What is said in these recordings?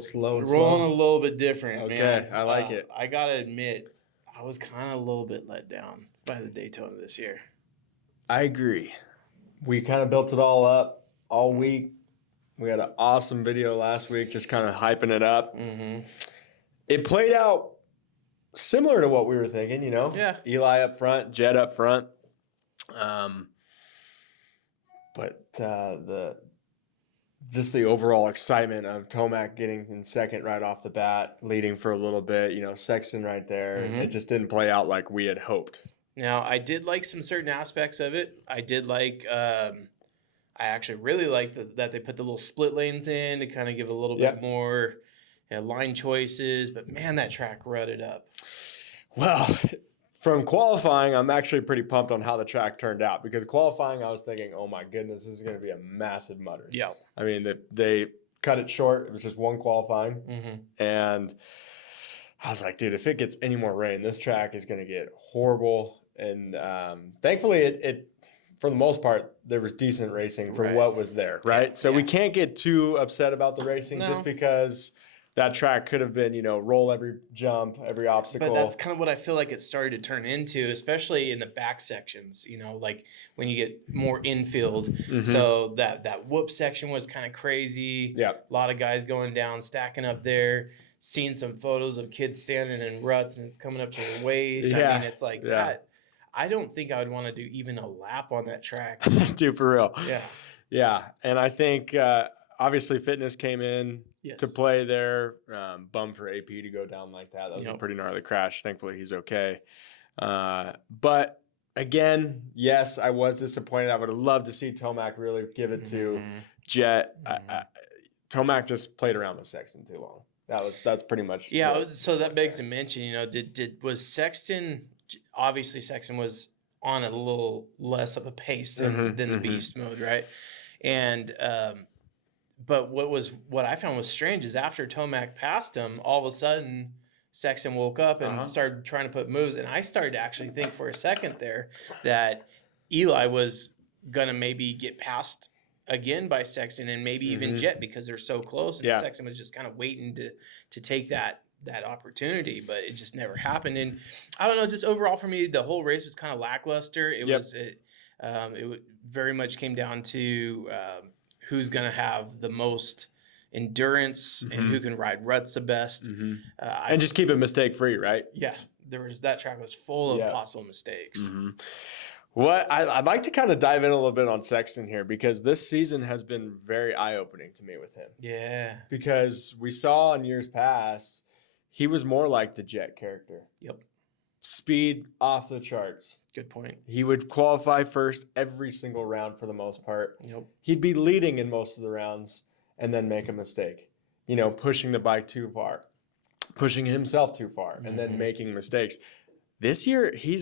slow and rolling slow? a little bit different, Okay, man. I like it. I got to admit, I was kind of a little bit let down by the Daytona this year. I agree. We kind of built it all up all week. We had an awesome video last week just kind of hyping it up. Mm-hmm. It played out similar to what we were thinking, you know? Yeah. Eli up front, Jed up front. But the overall excitement of Tomac getting in second right off the bat, leading for a little bit, you know, Sexon right there. Mm-hmm. It just didn't play out like we had hoped. Now, I did like some certain aspects of it. I did like I actually really liked that they put the little split lanes in to kind of give a little bit more line choices. But, man, that track rutted up. Well, from qualifying, I'm actually pretty pumped on how the track turned out. Because qualifying, I was thinking, oh, my goodness, this is going to be a massive mutter. Yeah. I mean, they cut it short. It was just one qualifying. Mm-hmm. And I was like, dude, if it gets any more rain, this track is going to get horrible. And thankfully, it for the most part, there was decent racing for what was there, right? Yeah, so we can't get too upset about the racing just because that track could have been, you know, roll every jump, every obstacle. But that's kind of what I feel like it started to turn into, especially in the back sections, you know, like when you get more infield. Mm-hmm. So that whoop section was kind of crazy. Yeah. A lot of guys going down, stacking up there. Seeing some photos of kids standing in ruts and it's coming up to their waist. Yeah. I mean, it's like that. I don't think I would want to do even a lap on that track. Dude, for real. Yeah. Yeah. And I think obviously fitness came in to play there. Bum for AP to go down like that. That was a pretty gnarly crash. Thankfully, he's okay. But again, yes, I was disappointed. I would have loved to see Tomac really give it to Jet. Tomac just played around with Sexton too long. That's pretty much so that begs to mention, you know, was Sexton obviously Sexton was on a little less of a pace than the beast mode, right? And but what I found was strange is after Tomac passed him, all of a sudden Sexton woke up and started trying to put moves, and I started to actually think for a second there that Eli was gonna maybe get passed again by Sexton and maybe even Jet because they're so close, and Sexton was just kind of waiting to take that opportunity, but it just never happened. And I don't know, just overall for me, the whole race was kind of lackluster. It very much came down to who's going to have the most endurance and who can ride ruts the best. And just keep it mistake free, right? Yeah, that track was full of possible mistakes. What I'd like to kind of dive in a little bit on Sexton here because this season has been very eye-opening to me with him. Yeah. Because we saw in years past, he was more like the Jet character. Yep. Speed off the charts. Good point. He would qualify first every single round for the most part. Yep. He'd be leading in most of the rounds and then make a mistake. You know, pushing the bike too far, pushing himself too far, and then making mistakes. This year, he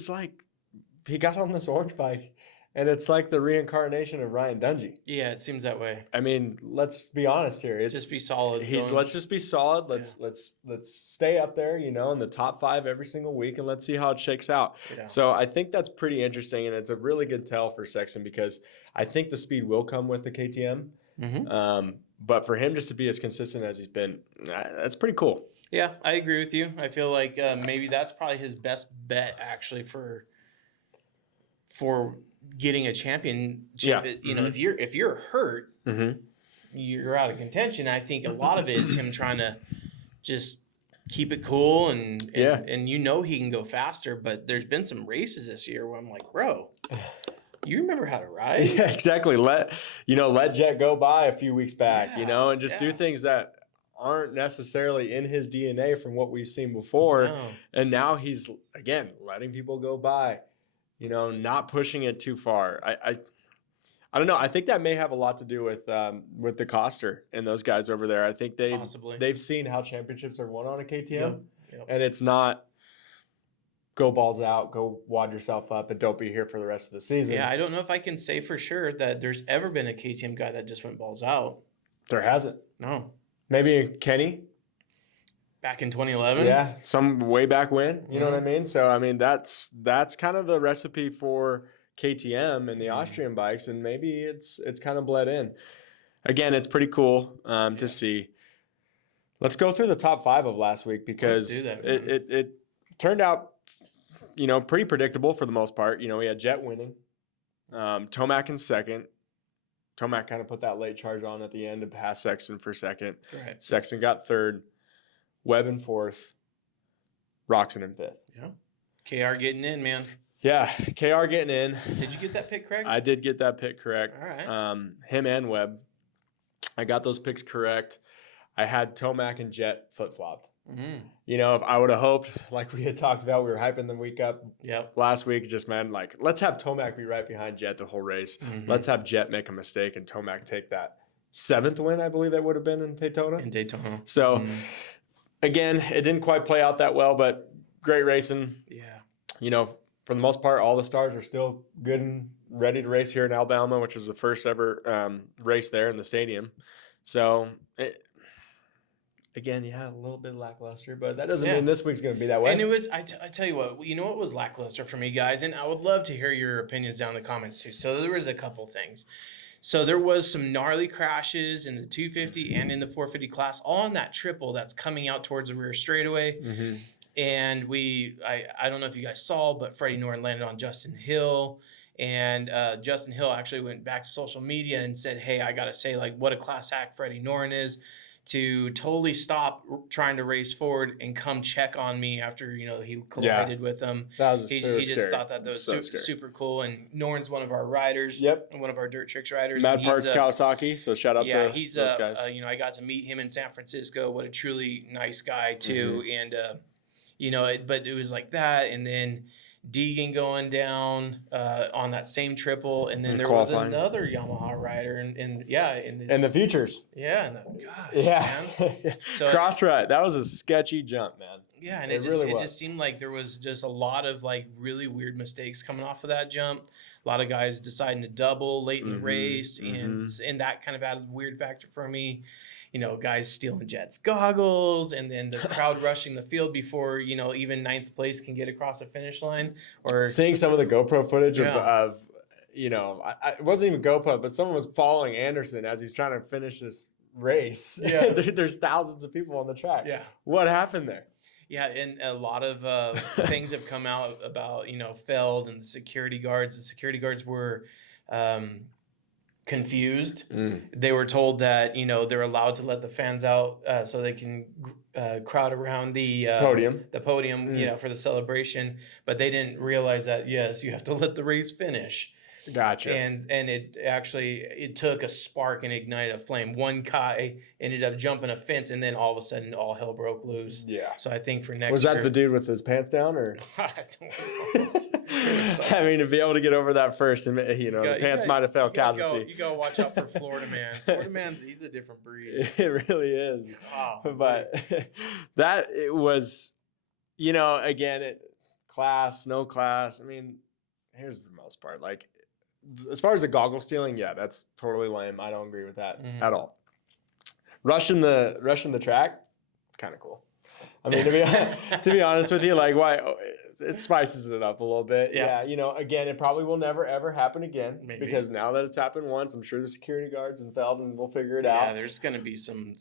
got on this orange bike, and it's like the reincarnation of Ryan Dungey. Yeah, it seems that way. I mean, let's be honest here. Just be solid. Let's just be solid. Let's stay up there, you know, in the top 5 every single week, and let's see how it shakes out. Yeah. So I think that's pretty interesting, and it's a really good tell for Sexton because I think the speed will come with the KTM. But for him just to be as consistent as he's been, that's pretty cool. Yeah, I agree with you. I feel like maybe that's probably his best bet actually for getting a championship. Yeah. You know, if you're hurt, you're out of contention. I think a lot of it is him trying to just keep it cool and you know he can go faster. But there's been some races this year where I'm like, bro, you remember how to ride? Yeah, exactly. Let Jet go by a few weeks back, you know, and just do things that aren't necessarily in his DNA from what we've seen before. No. And now he's, again, letting people go by, you know, not pushing it too far. I don't know. I think that may have a lot to do with DeCoster and those guys over there. I think they've seen how championships are won on a KTM, and it's not go balls out, go wad yourself up, and don't be here for the rest of the season. Yeah, I don't know if I can say for sure that there's ever been a KTM guy that just went balls out. There hasn't. No. Maybe Kenny. Back in 2011? Yeah, some way back when. You know what I mean? So, I mean, that's kind of the recipe for KTM and the Austrian bikes, and maybe it's kind of bled in. Again, it's pretty cool to see. Let's go through the top 5 of last week because it turned out, pretty predictable for the most part. We had Jet winning, Tomac in second. Tomac kind of put that late charge on at the end to pass Sexon for second. Right. Sexon got third, Webb in fourth, Roxon in fifth. Yeah. KR getting in, man. Yeah, KR getting in. Did you get that pick correct? I did get that pick correct. All right. Him and Webb. I got those picks correct. I had Tomac and Jet flip-flopped. Mm-hmm. If I would have hoped, like we had talked about, we were hyping the week up last week, just, man, like, let's have Tomac be right behind Jet the whole race. Mm-hmm. Let's have Jet make a mistake and Tomac take that 7th win, I believe that would have been in Daytona. So, again, it didn't quite play out that well, but great racing. Yeah. For the most part, all the stars are still good and ready to race here in Alabama, which is the first ever race there in the stadium. So, again, a little bit lackluster, but that doesn't mean this week's going to be that way. And it was, I tell you what was lackluster for me, guys, and I would love to hear your opinions down in the comments too. So there was a couple things. So there was some gnarly crashes in the 250 and in the 450 class, all in that triple that's coming out towards the rear straightaway. Mm-hmm. And I don't know if you guys saw, but Freddie Norton landed on Justin Hill. And Justin Hill actually went back to social media and said, hey, I got to say, like, what a class act Freddie Norton is to totally stop trying to race forward and come check on me after, he collided with him. That was he just thought that was super cool. And Norton's one of our riders. Yep. One of our Dirt Tricks riders. Mad Parts Kawasaki. So shout out to those guys. I got to meet him in San Francisco. What a truly nice guy too. Mm-hmm. And, but it was like that. And then Deegan going down on that same triple, and then there was another Yamaha rider, and the futures. Yeah, man. So cross rut. That was a sketchy jump, man. Yeah, and it just seemed like there was just a lot of like really weird mistakes coming off of that jump. A lot of guys deciding to double late in the race, and that kind of added a weird factor for me. Guys stealing Jet's goggles, and then the crowd rushing the field before, even 9th place can get across the finish line. Or seeing some of the GoPro footage of it wasn't even GoPro, but someone was following Anderson as he's trying to finish this race. Yeah. There's thousands of people on the track. Yeah. What happened there? Yeah, and a lot of things have come out about, Feld and the security guards. The security guards were confused. They were told that they're allowed to let the fans out so they can crowd around the podium for the celebration, but they didn't realize that you have to let the race finish. Gotcha. And it took a spark and ignited a flame. One guy ended up jumping a fence, and then all of a sudden all hell broke loose. Yeah. So I think for next was that the dude with his pants down, or? I don't know. I mean, to be able to get over that first, the pants might have felt casualty. You gotta watch out for Florida man. Florida man's he's a different breed. It really is. Oh, but it was, again, class, no class. I mean, here's the most part. Like, as far as the goggle stealing, that's totally lame. I don't agree with that at all. Rushing the track, kind of cool. I mean, to be honest with you, like, why it spices it up a little bit. Yeah. Again, it probably will never ever happen again. Maybe. Because now that it's happened once, I'm sure the security guards and Feldman will figure it out. Yeah, there's gonna be some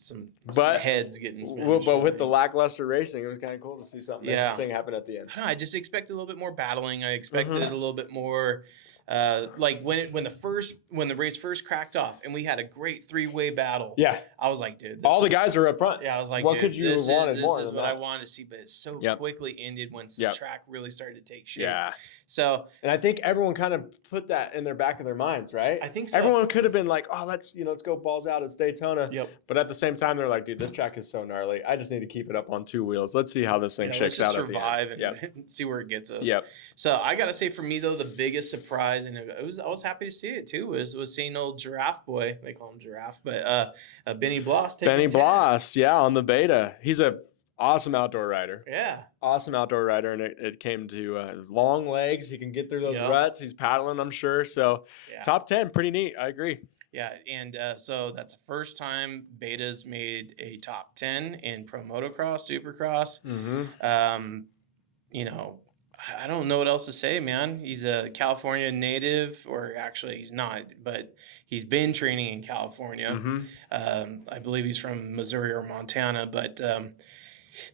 heads getting smashed. But with the lackluster racing, it was kind of cool to see something interesting happen at the end. I don't know, I just expected a little bit more battling. I expected it a little bit more. Like when the race first cracked off and we had a great 3-way battle. Yeah, I was like, dude, all the guys are up front. Yeah, I was like, what could you have wanted more? This is what I wanted to see, but it so quickly ended once the track really started to take shape. Yeah. So, and I think everyone kind of put that in their back of their minds, right? I think so. Everyone could have been like, oh, let's go balls out. It's Daytona. Yep. But at the same time, they're like, dude, this track is so gnarly. I just need to keep it up on 2 wheels. Let's see how this thing shakes out at the end. Survive and see where it gets us. Yep. So I gotta say, for me though, the biggest surprise, and I was happy to see it too, was seeing old Giraffe Boy. They call him Giraffe, but Benny Bloss. Benny Bloss, on the beta. He's a awesome outdoor rider. Yeah. Awesome outdoor rider, and it came to his long legs. He can get through those ruts. He's paddling, I'm sure. So top 10, pretty neat. I agree. Yeah, and so that's the first time Beta's made a top 10 in Pro Motocross, Supercross. Mm-hmm. I don't know what else to say, man. He's a California native, or actually he's not, but he's been training in California. I believe he's from Missouri or Montana, but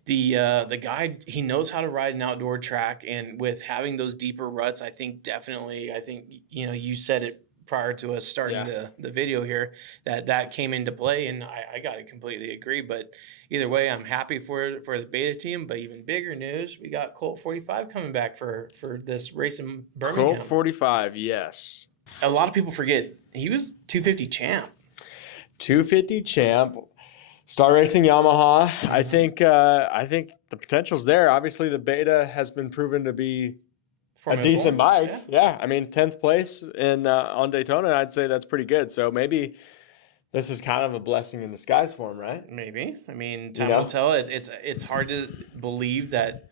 the guy, he knows how to ride an outdoor track, and with having those deeper ruts, I think you said it prior to us starting the video here, that came into play, and I got to completely agree. But either way, I'm happy for the beta team. But even bigger news, we got Colt 45 coming back for this race in Birmingham. Colt 45, yes. A lot of people forget he was 250 champ. 250 champ. Star Racing Yamaha. I think the potential's there. Obviously, the beta has been proven to be formidable. A decent bike. Yeah. I mean, 10th place on Daytona, I'd say that's pretty good. So maybe this is kind of a blessing in disguise for him, right? Maybe. I mean, time will tell. It's hard to believe that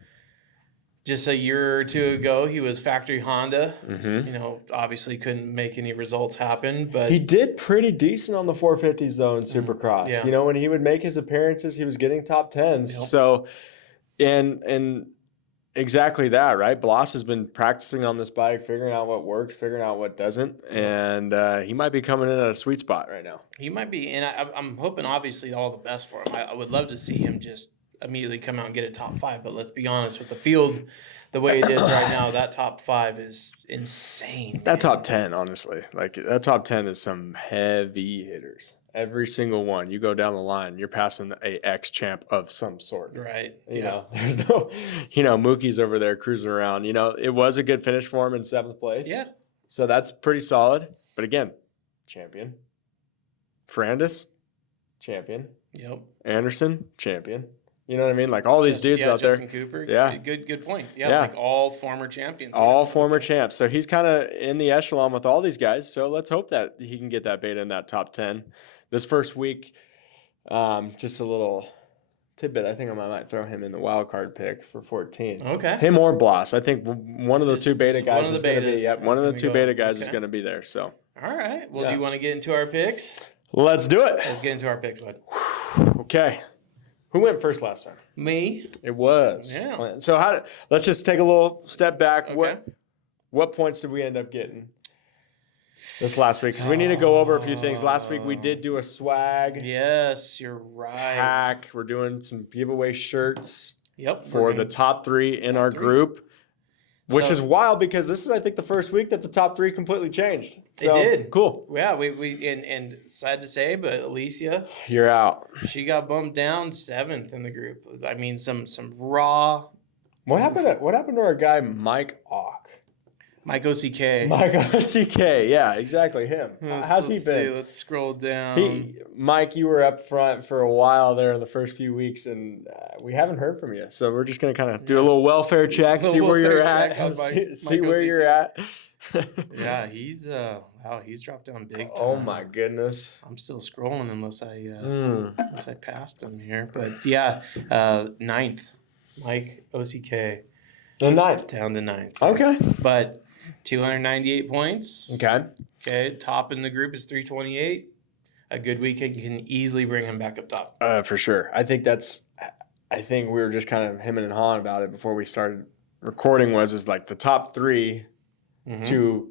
just a year or two ago he was factory Honda. Obviously couldn't make any results happen, but he did pretty decent on the 450s though in Supercross. Yeah. When he would make his appearances, he was getting top 10s. Yep. So and exactly that, right? Bloss has been practicing on this bike, figuring out what works, figuring out what doesn't, and he might be coming in at a sweet spot right now. He might be, and I'm hoping obviously all the best for him. I would love to see him just immediately come out and get a top 5, but let's be honest, with the field the way it is right now, that top 5 is insane. That top 10, honestly, like that top 10 is some heavy hitters. Every single one. You go down the line, you're passing a ex-champ of some sort. Right. There's no, Mookie's over there cruising around. It was a good finish for him in 7th place. Yeah. So that's pretty solid. But again, champion. Ferrandis, champion. Yep. Anderson, champion. You know what I mean? Like all these dudes out Justin there. Cooper. Yeah. Good point. Yeah. Like all former champions. All former champs. So he's kind of in the echelon with all these guys. So let's hope that he can get that beta in that top 10. This first week, just a little tidbit. I think I might throw him in the wild card pick for 14. Okay. Him or Bloss. I think one of the two beta guys is going to be. Yep, one of the two beta guys is going to be there. So. All right. Well, do you want to get into our picks? Let's do it. Let's get into our picks, bud. Okay. Who went first last time? Me. It was. Yeah. So let's just take a little step back. Okay. What points did we end up getting this last week? Because we need to go over a few things. Last week we did do a swag. Yes, you're right. Pack. We're doing some giveaway shirts. Yep. For the top 3 in our group. Which is wild because this is, I think, the first week that the top 3 completely changed. So, it did. Cool. Yeah, and sad to say, but Alicia, you're out. She got bumped down 7th in the group. I mean, some raw. What happened to our guy Mike Ock? Mike OCK. Mike OCK, yeah, exactly him. How's he been? Let's scroll down. Mike, you were up front for a while there in the first few weeks, and we haven't heard from you. So we're just going to kind of do a little welfare check, see where you're at. See where you're at. Yeah, he's dropped down big time. Oh my goodness. I'm still scrolling unless I passed him here. But yeah, 9th. Mike OCK. The 9th. Down to 9th. Okay. But 298 points. Okay. Top in the group is 328. A good weekend can easily bring him back up top. For sure. I think we were just kind of hemming and hawing about it before we started recording is like the top 3 to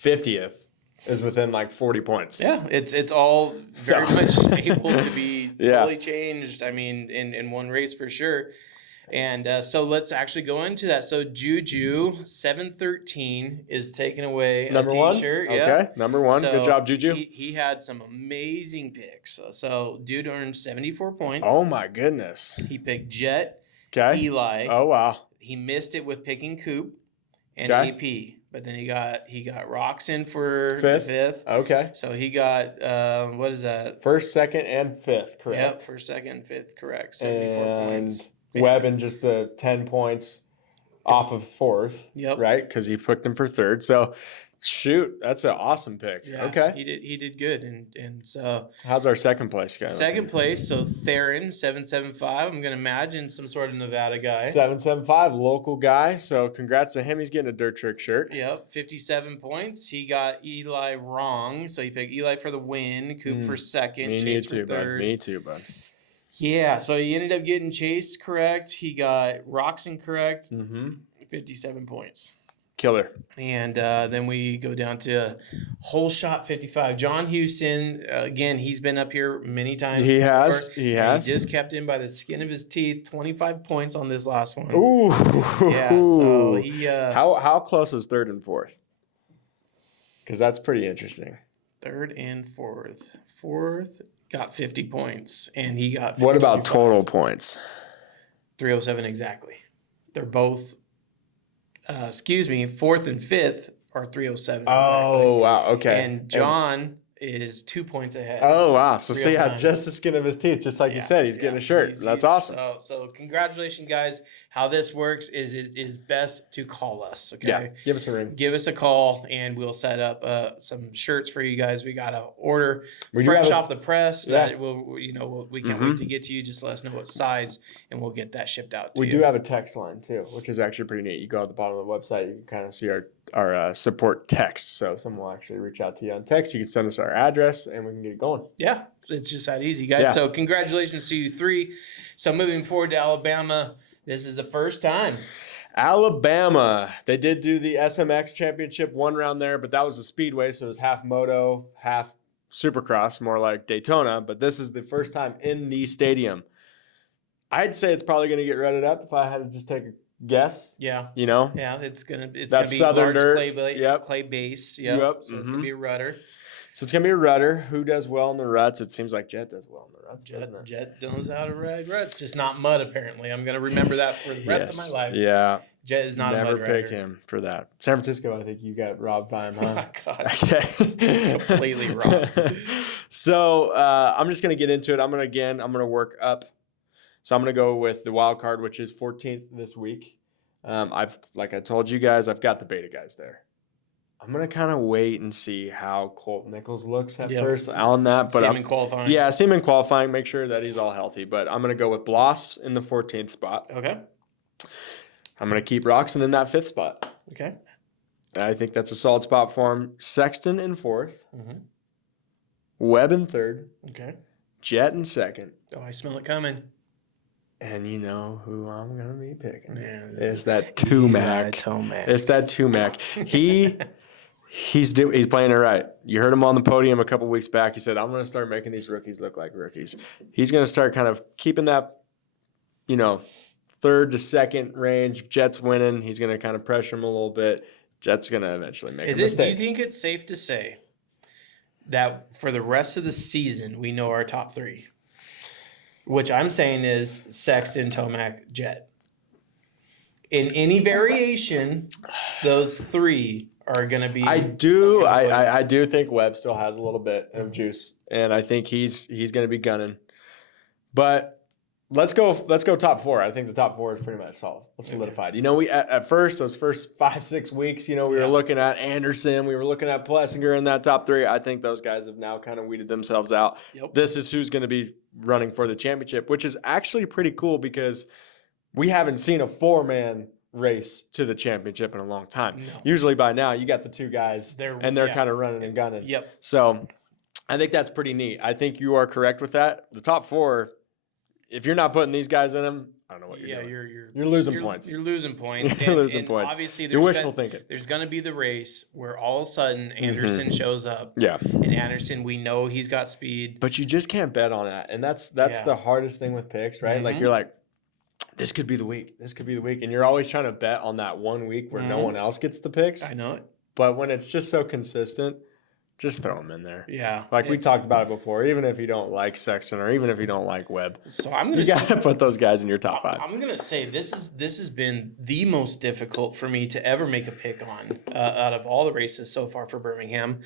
50th is within like 40 points. Yeah. It's all very much able to be totally changed. I mean, in one race for sure. And so let's actually go into that. So Juju 713 is taking away a T-shirt. Okay, yeah. Number 1. So good job, Juju. He had some amazing picks. So dude earned 74 points. Oh my goodness. He picked Jet. Okay. Eli. Oh wow. He missed it with picking Coop and AP, but then he got Roxon for 5th. Okay. So he got what is that? 1st, 2nd, and 5th. Correct. Yep. 1st, 2nd, and 5th. Correct. 74 points. Webb and just the 10 points off of 4th. Yep. Right? Because he picked him for 3rd. So, shoot, that's an awesome pick. Yeah, okay. He did good. And so. How's our 2nd place guy? 2nd place, so Theron, 775. I'm going to imagine some sort of Nevada guy. 775, local guy. So, congrats to him. He's getting a Dirt Trick shirt. Yep, 57 points. He got Eli wrong. So, he picked Eli for the win, Coop for 2nd, Chase for 3rd. Me too, bud. Yeah, so he ended up getting Chase correct. He got Roxon correct. 50 57 points. Killer. And then we go down to Whole Shot 55. John Houston, again, he's been up here many times. He before, has. He just kept in by the skin of his teeth. 25 points on this last one. Ooh. Yeah, so he... how close was third and fourth? Because that's pretty interesting. Third and fourth. Fourth got 50 points, and he got... What about total points? 307 exactly. They're both... fourth and fifth are 307 exactly. Oh, wow. Okay. And John is 2 points ahead. Oh, wow. So see, just the skin of his teeth, just like you said, he's getting a shirt. That's awesome. So congratulations, guys. How this works is it is best to call us, okay? Yeah, give us a ring. Give us a call, and we'll set up some shirts for you guys. We got to order We fresh off the press. Yeah. That we can't wait to get to you. Just let us know what size, and we'll get that shipped out to you. We do have a text line, too, which is actually pretty neat. You go at the bottom of the website, you can kind of see our support text. So someone will actually reach out to you on text. You can send us our address, and we can get it going. Yeah, it's just that easy, guys. Yeah. So congratulations to you three. So moving forward to Alabama, this is the first time. Alabama. They did do the SMX championship one round there, but that was a speedway, so it was half moto, half supercross, more like Daytona. But this is the first time in the stadium. I'd say it's probably going to get rutted up if I had to just take a guess. Yeah. You know? Yeah, it's gonna be Southern large dirt. clay base. Yep. So it's gonna be a rudder. So it's going to be a rudder. Who does well in the ruts? It seems like Jet does well in the ruts, doesn't it? Jet knows how to ride ruts. Just not mud, apparently. I'm going to remember that for the rest of my life. Yeah. Jet is not a mud rider. Never pick him for that. San Francisco, I think you got robbed by him, huh? Oh, God. Okay. Completely robbed. So I'm just going to get into it. I'm going to work up. So I'm going to go with the wild card, which is 14th this week. Like I told you guys, I've got the beta guys there. I'm going to kind of wait and see how Colt Nichols looks at first on that. But see him in qualifying. Yeah, see him in qualifying. Make sure that he's all healthy. But I'm going to go with Bloss in the 14th spot. Okay. I'm going to keep Roxon in that 5th spot. Okay. I think that's a solid spot for him. Sexton in 4th. Mm-hmm. Webb in 3rd. Okay. Jet in 2nd. Oh, I smell it coming. And you know who I'm going to be picking. Yeah, it's that Tumac. It's that Tumac. He's playing it right. You heard him on the podium a couple weeks back. He said, I'm going to start making these rookies look like rookies. He's going to start kind of keeping that, 3rd to 2nd range. Jet's winning. He's going to kind of pressure him a little bit. Jet's going to eventually make a mistake. Do you think it's safe to say that for the rest of the season, we know our top 3? Which I'm saying is Sexton, Tomac, Jet. In any variation, those 3 are going to be. I do think Webb still has a little bit of juice, and I think he's going to be gunning. But let's go top 4. I think the top 4 is pretty much solid. Solidified. We at first, those first 5-6 weeks, we were looking at Anderson, we were looking at Plessinger in that top 3. I think those guys have now kind of weeded themselves out. Yep. This is who's going to be running for the championship, which is actually pretty cool because we haven't seen a 4-man race to the championship in a long time. No. Usually by now you got the 2 guys they're kind of running and gunning. Yep. So I think that's pretty neat. I think you are correct with that. The top 4, if you're not putting these guys in them, I don't know what you're doing. You're losing points. You're losing points. You're losing points. Obviously, you're wishful thinking. There's going to be the race where all of a sudden Anderson shows up. Yeah. And Anderson, we know he's got speed. But you just can't bet on that. And that's the hardest thing with picks, right? Like you're like, this could be the week. This could be the week. And you're always trying to bet on that one week where no one else gets the picks. I know it. But when it's just so consistent, just throw them in there. Yeah. Like we talked about it before, even if you don't like Sexton or even if you don't like Webb. So you got to put those guys in your top 5. I'm going to say this has been the most difficult for me to ever make a pick on out of all the races so far for Birmingham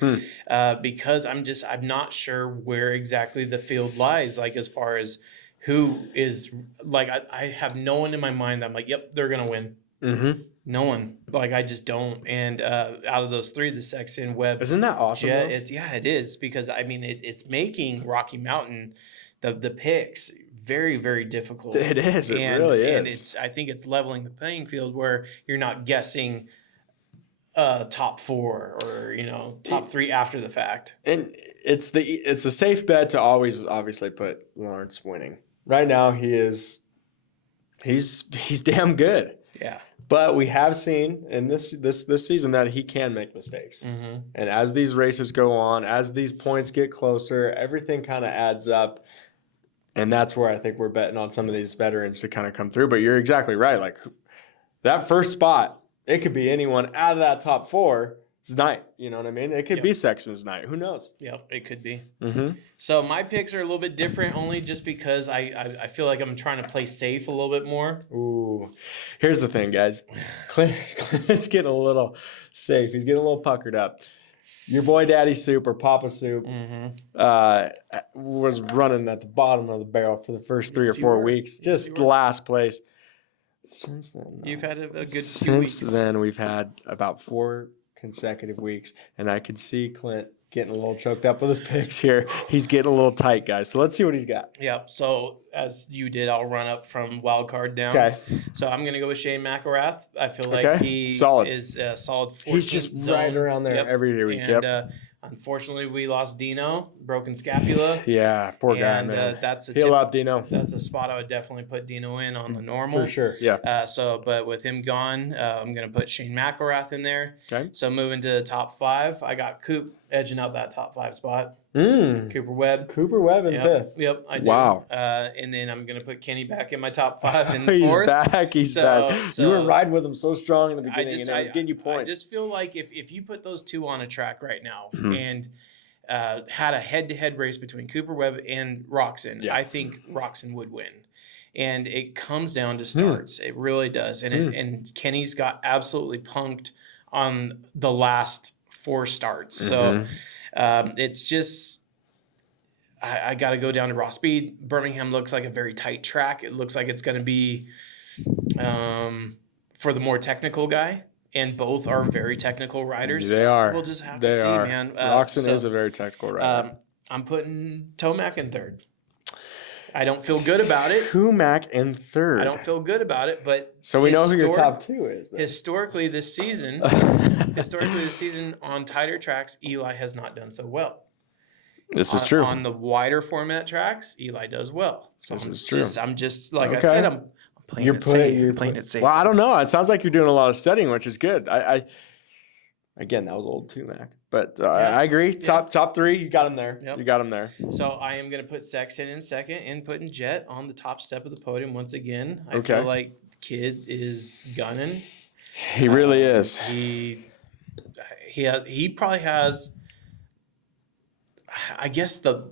because I'm not sure where exactly the field lies, like as far as who is like I have no one in my mind that I'm like, yep, they're going to win. Mm-hmm. No one. Like I just don't. And out of those 3, the Sexton, Webb, isn't that awesome? Jet, it is because I mean it's making Rocky Mountain the picks very, very difficult. It is. It really is. And I think it's leveling the playing field where you're not guessing top 4 or top 3 after the fact. And it's the safe bet to always obviously put Lawrence winning. Right now he's damn good. Yeah. But we have seen in this season that he can make mistakes. Mm-hmm. And as these races go on, as these points get closer, everything kind of adds up. And that's where I think we're betting on some of these veterans to kind of come through. But you're exactly right. Like that first spot, it could be anyone out of that top 4's night. You know what I mean? It could be Sexton's night. Who knows? Yep, it could be. Mm-hmm. So my picks are a little bit different only just because I feel like I'm trying to play safe a little bit more. Ooh. Here's the thing, guys. Clint's getting a little safe. He's getting a little puckered up. Your boy Daddy Soup or Papa Soup was running at the bottom of the barrel for the first 3 or 4 weeks. Just last place. Since then, you've had a good few weeks. Since then, we've had about 4 consecutive weeks, and I could see Clint getting a little choked up with his picks here. He's getting a little tight, guys. So let's see what he's got. Yep. So as you did, I'll run up from wild card down. Okay. So I'm going to go with Shane McElrath. I feel like he is a solid 14th He's just right around there every week. And unfortunately, we lost Dino, broken scapula. Yeah, poor guy, man. Heal up, Dino. That's a spot I would definitely put Dino in on the normal. For sure, yeah. But with him gone, I'm going to put Shane McElrath in there. Okay. So moving to the top 5, I got Coop edging out that top 5 spot. Cooper Webb. Cooper Webb in 5th. Yep, I do. Wow. And then I'm going to put Kenny back in my top 5 in 4th. He's back. So you were riding with him so strong in the beginning, and it was getting you points. I just feel like if you put those 2 on a track right now and had a head-to-head race between Cooper Webb and Roxon, I think Roxon would win. And it comes down to starts. It really does. And and Kenny's got absolutely punked on the last 4 starts. So it's just I got to go down to raw speed. Birmingham looks like a very tight track. It looks like it's going to be for the more technical guy. And both are very technical riders. They are. We'll just have to see, man. Roxon is a very technical rider. I'm putting Tomac in 3rd. I don't feel good about it. Tomac in 3rd. I don't feel good about it, but so we know who your top 2 is. Then. Historically, this season on tighter tracks, Eli has not done so well. This is true. On the wider format tracks, Eli does well. So this is true. I'm just like I said, I'm playing it safe. Well, I don't know. It sounds like you're doing a lot of studying, which is good. Again, that was old Tumac, but I agree. Top 3, you got him there. Yep. You got him there. So I am going to put Sexton in 2nd and putting Jet on the top step of the podium once again. I feel like Kid is gunning. He really is. He probably has, I guess, the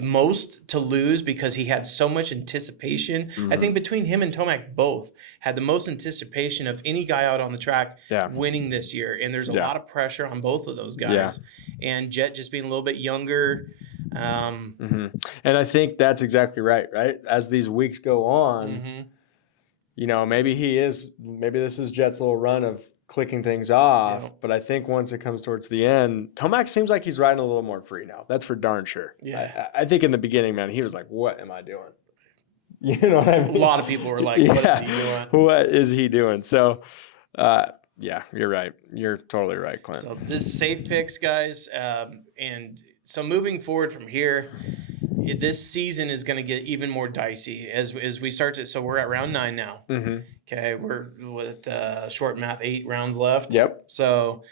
most to lose because he had so much anticipation. I think between him and Tomac both had the most anticipation of any guy out on the track winning this year. And there's a lot of pressure on both of those guys. Yeah. And Jet just being a little bit younger. And I think that's exactly right? As these weeks go on, maybe this is Jet's little run of clicking things off, but I think once it comes towards the end, Tomac seems like he's riding a little more free now. That's for darn sure. Yeah, I think in the beginning, man, he was like, "What am I doing?" You know what I mean? A lot of people were like, "What is he doing? What is he doing?" So, you're right. You're totally right, Clint. So this is safe picks, guys, and so moving forward from here. This season is going to get even more dicey as we start to. So we're at round 9 now. Okay, we're with short math 8 rounds left. Yep. So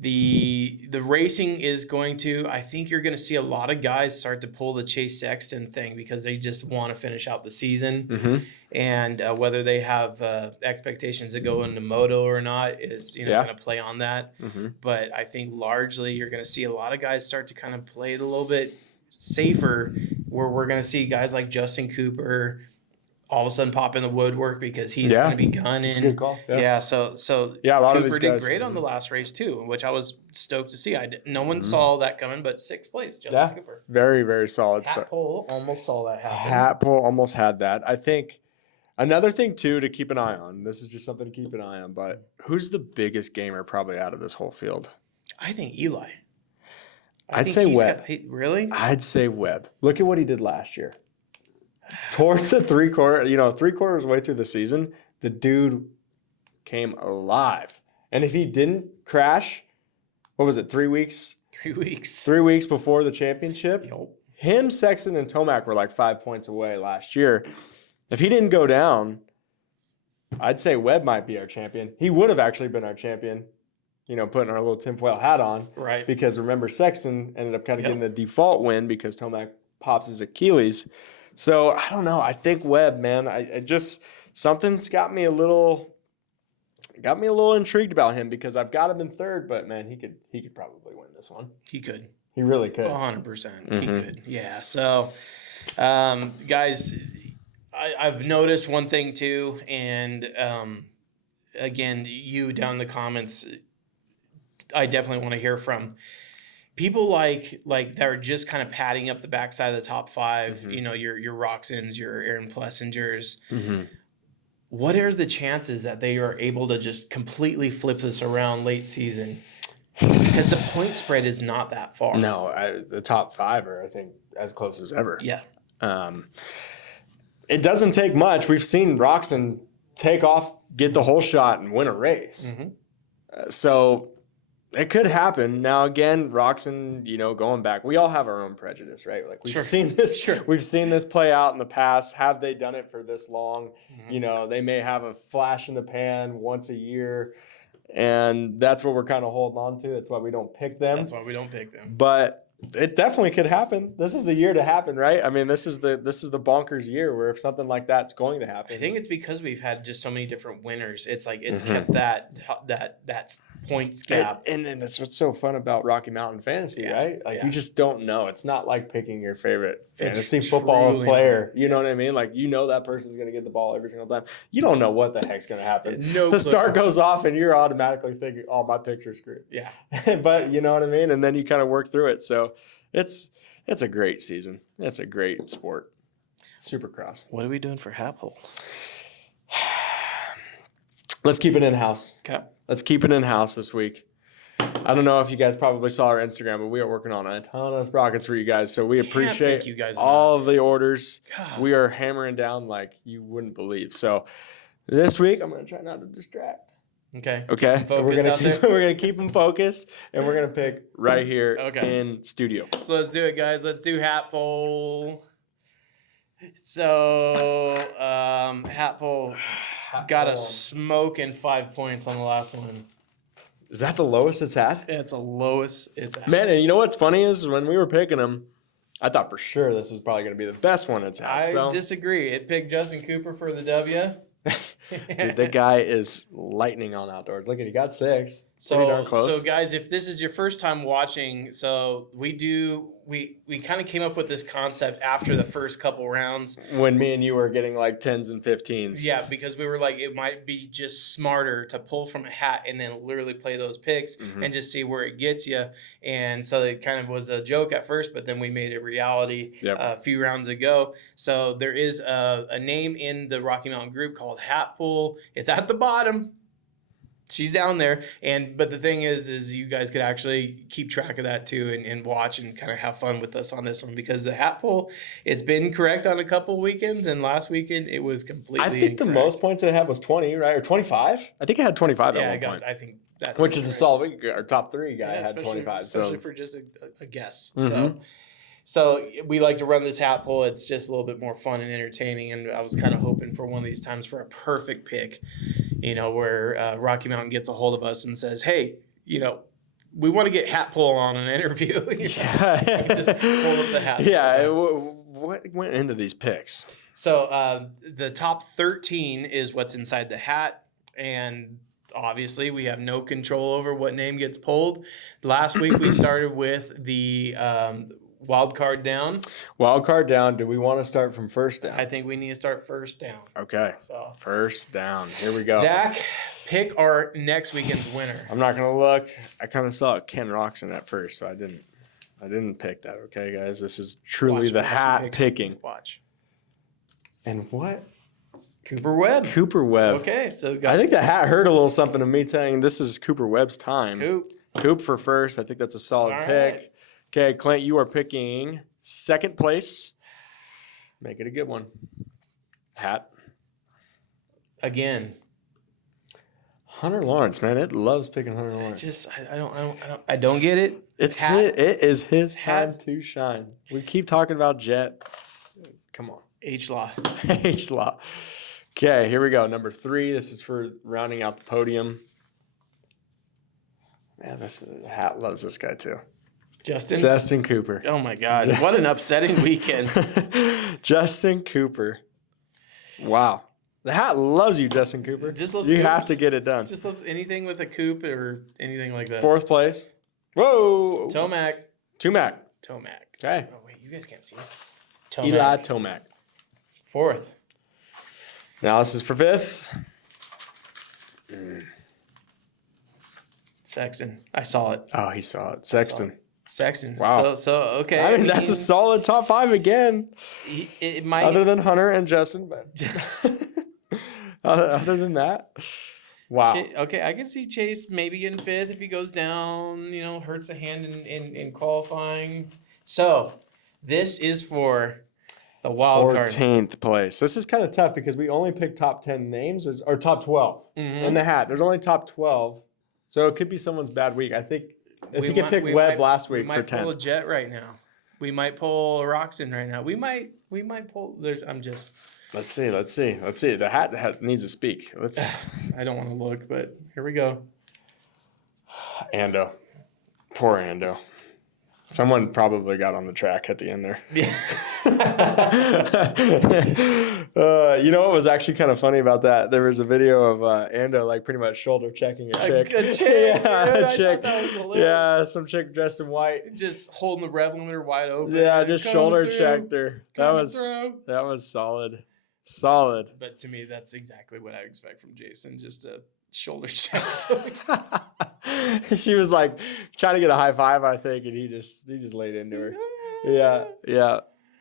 the racing is going to. I think you're going to see a lot of guys start to pull the Chase Sexton thing because they just want to finish out the season, and whether they have expectations to go into moto or not is going to play on that. But I think largely you're going to see a lot of guys start to kind of play it a little bit safer, where we're going to see guys like Justin Cooper all of a sudden pop in the woodwork because he's going to be gunning. That's a good call. So a lot Cooper of these guys did great on the last race too, which I was stoked to see. No one saw that coming, but 6th place, Justin Cooper. Very, very solid stuff. Hat pole almost saw that happen. Hat pole almost had that. I think another thing too to keep an eye on. This is just something to keep an eye on. But who's the biggest gamer probably out of this whole field? I think Eli. I'd say Webb. Really? I'd say Webb. Look at what he did last year. Towards the 3/4 way through the season, the dude came alive. And if he didn't crash, what was it, 3 weeks? 3 weeks. 3 weeks before the championship. Yep. Him, Sexton, and Tomac were like 5 points away last year. If he didn't go down, I'd say Webb might be our champion. He would have actually been our champion, putting our little tinfoil hat on. Right. Because remember, Sexton ended up kind of getting the default win because Tomac pops his Achilles. So I don't know. I think Webb, man. I just something's got me a little intrigued about him because I've got him in third, but man, he could probably win this one. He could. He really could. 100%. He could. Yeah. So, guys, I've noticed one thing too, and again, you down in the comments, I definitely want to hear from people like that are just kind of padding up the backside of the top 5. Your Roxons, your Aaron Plessingers. What are the chances that they are able to just completely flip this around late season? Because the point spread is not that far. No, the top 5 are, I think, as close as ever. Yeah. It doesn't take much. We've seen Roxon take off, get the whole shot, and win a race. So it could happen. Now, again, Roxon, going back, we all have our own prejudice, right? Like we've seen this. We've seen this play out in the past. Have they done it for this long? They may have a flash in the pan once a year. And that's what we're kind of holding on to. That's why we don't pick them. But it definitely could happen. This is the year to happen, right? I mean, this is the bonkers year where if something like that's going to happen. I think it's because we've had just so many different winners. It's like it's kept that points gap. And that's what's so fun about Rocky Mountain Fantasy, right? Like you just don't know. It's not like picking your favorite fantasy football player. You know what I mean? Like that person's going to get the ball every single time. You don't know what the heck's going to happen. The start goes off and you're automatically thinking, "Oh, my picks are screwed." Yeah. But you know what I mean? And then you kind of work through it. So it's a great season. It's a great sport. Supercross. What are we doing for Happel? Let's keep it in-house. Okay. Let's keep it in-house this week. I don't know if you guys probably saw our Instagram, but we are working on a ton of sprockets for you guys. So we appreciate you guys all of the orders. God. We are hammering down like you wouldn't believe. So this week, I'm going to try not to distract. Okay. We're gonna keep them focused, and we're gonna pick right here in studio. So let's do it, guys. Let's do hat poll. So hat poll got a smoking 5 points on the last one. Is that the lowest it's had? Yeah, it's the lowest it's had. Man, and you know what's funny is when we were picking them, I thought for sure this was probably gonna be the best one it's had. I disagree. It picked Justin Cooper for the W. Dude, the guy is lightning on outdoors. Look at he got 6. Pretty darn close. So guys, if this is your first time watching, so we kind of came up with this concept after the first couple rounds. When me and you were getting like 10s and 15s. Yeah, because we were like, it might be just smarter to pull from a hat and then literally play those picks and just see where it gets you. And so it kind of was a joke at first, but then we made it reality a few rounds ago. So there is a name in the Rocky Mountain group called Hat Pool. It's at the bottom. She's down there, but the thing is you guys could actually keep track of that too and watch and kind of have fun with us on this one because the hat poll, it's been correct on a couple weekends, and last weekend it was completely I think incorrect. The most points it had was 20, right? Or 25? I think it had 25 at one point. I think that's which is a solid. Our top 3 guy had 25. Especially for just a guess. So we like to run this hat poll. It's just a little bit more fun and entertaining. And I was kind of hoping for one of these times for a perfect pick, where Rocky Mountain gets a hold of us and says, hey, we want to get hat poll on an interview. Just pull up the hat. Yeah. What went into these picks? So the top 13 is what's inside the hat. And obviously, we have no control over what name gets pulled. Last week, we started with the wild card down. Wild card down. Do we want to start from first down? I think we need to start first down. Okay. So first down. Here we go. Zach, pick our next weekend's winner. I'm not gonna look. I kind of saw Ken Roxon at first, so I didn't pick that. Okay, guys. This is truly the hat picking. Watch. And what? Cooper Webb. Okay, so I think the hat heard a little something to me saying this is Cooper Webb's time. Coop for first. I think that's a solid pick. Right. Okay, Clint, you are picking second place. Make it a good one. Hat. Again. Hunter Lawrence, man, it loves picking Hunter Lawrence. I don't get it. It is his time to shine. We keep talking about Jet. Come on. H-Law. H-Law. Okay, here we go. Number 3. This is for rounding out the podium. Man, the hat loves this guy too. Justin Cooper. Oh my God! What an upsetting weekend. Justin Cooper. Wow. The hat loves you, Justin Cooper. Just loves you coopers. have to get it done. Just loves anything with a coupe or anything like that. 4th place. Whoa. Tomac. Okay. Oh wait, you guys can't see it. Eli Tomac. 4th. Now this is for 5th. Sexton. I saw it. Oh, he saw it. Sexton. Wow. So okay. I mean, that's a solid top 5 again. It might. Other than Hunter and Justin, but other than that, wow. Okay, I can see Chase maybe in 5th if he goes down. Hurts a hand in qualifying. So this is for the wild card. 14th place. This is kind of tough because we only picked top 10 names or top 12 in the hat. There's only top 12, so it could be someone's bad week. I think he could pick Webb last week for 10th. We might pull a Jet right now. We might pull a Roxon right now. We might pull. Let's see. The hat needs to speak. I don't want to look, but here we go. Ando. Poor Ando. Someone probably got on the track at the end there. Yeah. You know what was actually kind of funny about that? There was a video of Ando like pretty much shoulder checking a chick. A chick. Yeah, a chick. That was hilarious. Yeah, some chick dressed in white. Just holding the rev limiter wide open. Yeah, just shoulder checked her. That was solid. Solid. But to me, that's exactly what I expect from Jason. Just a shoulder check. She was like trying to get a high five, I think, and he just laid into her. Yeah.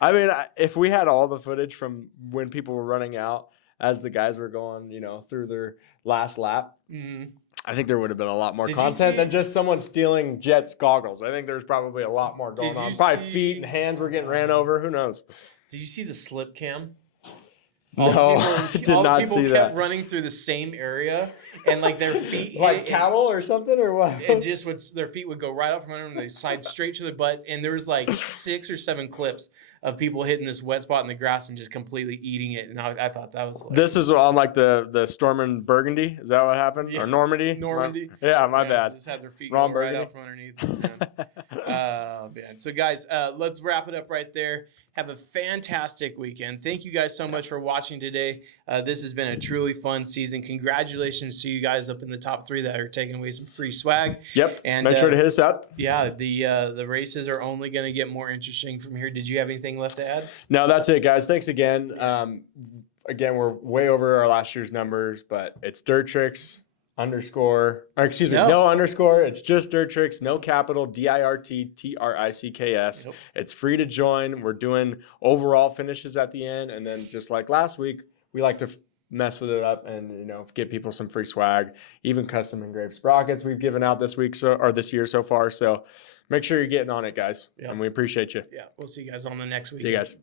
I mean, if we had all the footage from when people were running out as the guys were going, through their last lap, I think there would have been a lot more content than just someone stealing Jet's goggles. I think there's probably a lot more going on. Probably feet and hands were getting ran over. Who knows? Did you see the slip cam? No, I did not see that. People kept running through the same area, and like their feet like cowl or something, or what? It just their feet would go right out from under them. They slide straight to their butts, and there was like 6 or 7 clips of people hitting this wet spot in the grass and just completely eating it. And I thought that was hilarious. This is on like the storm in Burgundy. Is that what happened? Yeah. Or Normandy? My bad. Just had their feet go right out from underneath. Oh, man. So, guys, let's wrap it up right there. Have a fantastic weekend. Thank you guys so much for watching today. This has been a truly fun season. Congratulations to you guys up in the top 3 that are taking away some free swag. Yep. And make sure to hit us up. Yeah, the races are only going to get more interesting from here. Did you have anything left to add? No, that's it, guys. Thanks again. Again, we're way over our last year's numbers, but it's dirttricks no underscore. It's just dirttricks, no capital, DIRTTRICKS. Yep. It's free to join. We're doing overall finishes at the end. And then just like last week, we like to mess with it up and, get people some free swag, even custom engraved sprockets we've given out this week or this year so far. So make sure you're getting on it, guys. Yep. And we appreciate you. Yeah. We'll see you guys on the next week. See you guys.